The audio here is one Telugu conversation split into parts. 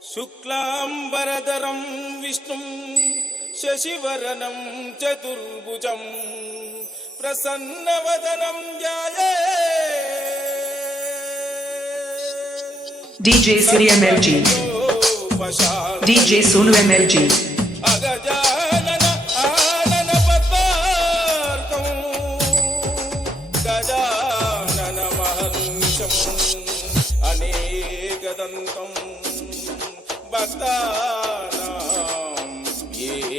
శుక్లాంబరధరం విష్ణుం శశివరణం చతుర్భుజం ప్రసన్నవదనం ధ్యాయే DJ Siri MLG, DJ Sonu MLG, అగజానన ఆనన పద్మార్కం Gajanana మహర్నిశం అనేకదంతం భక్తానాం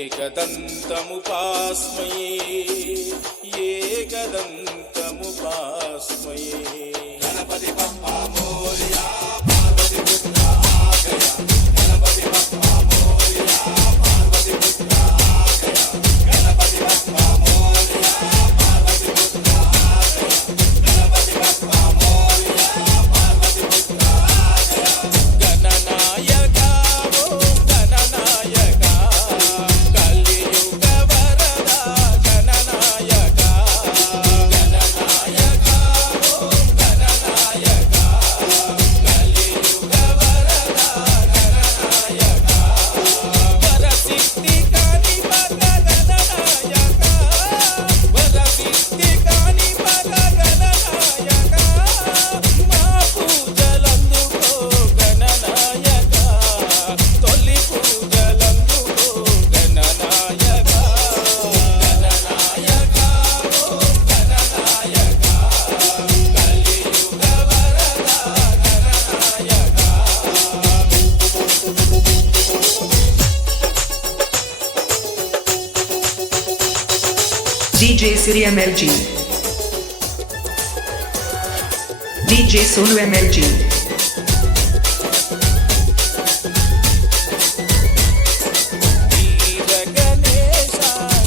ఏకదంతముపాస్మయే ఏకదంతముపాస్మయే Ganapati Bappa Morya Parvati పుత్ర ఆగయా గణపతి బప్పా మోరియా పార్వతి పుత్ర ఆగయా గణపతి బప్పా మోరియా పార్వతి పుత్ర ఆగయా గణపతి బప్పా మోరియా పార్వతి పుత్ర ఆగయా గణనాయక ఓం గణనాయక కలియుగ వరద గణనాయక గణనాయక ఓం గణనాయక కలియుగ వరద గణనాయక వరసిద్ధి కాని మగ గణనాయక వరసిద్ధి కాని మగ గణనాయక మా పూజలందుకో గణనాయక తొలి పూజలందుకో గణనాయక గణనాయక ఓం గణనాయక కలియుగ వరద గణనాయక DJ Siri MLG, DJ Sonu MLG, వీర గణేశ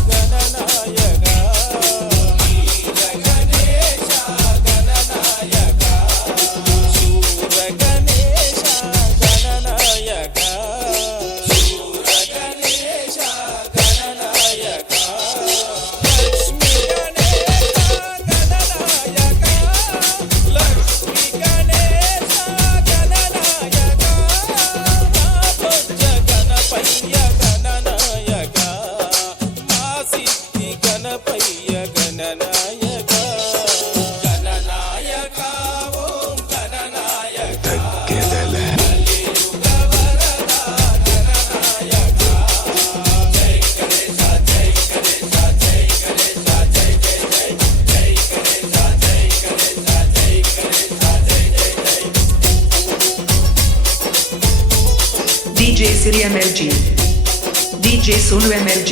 గణనాయక వీర గణేశ గణనాయక శూర గణేశ గణనాయక శూర గణేశ గణనాయక లక్ష్మీ గణేశ గణనాయక లక్ష్మీ గణేశ గణనాయక మా బొజ్జ గణపయ్య గణనాయక మా సిద్ధి గణపయ్య గణనాయక గణనాయక ఓం గణనాయక కలియుగ వరద గణనాయక జై గణేశ జై గణేశ జై గణేశ జై జై జై జై గణేశ జై గణేశ జై గణేశ జై జై జై DJ Siri MLG, DJ Sonu MLG.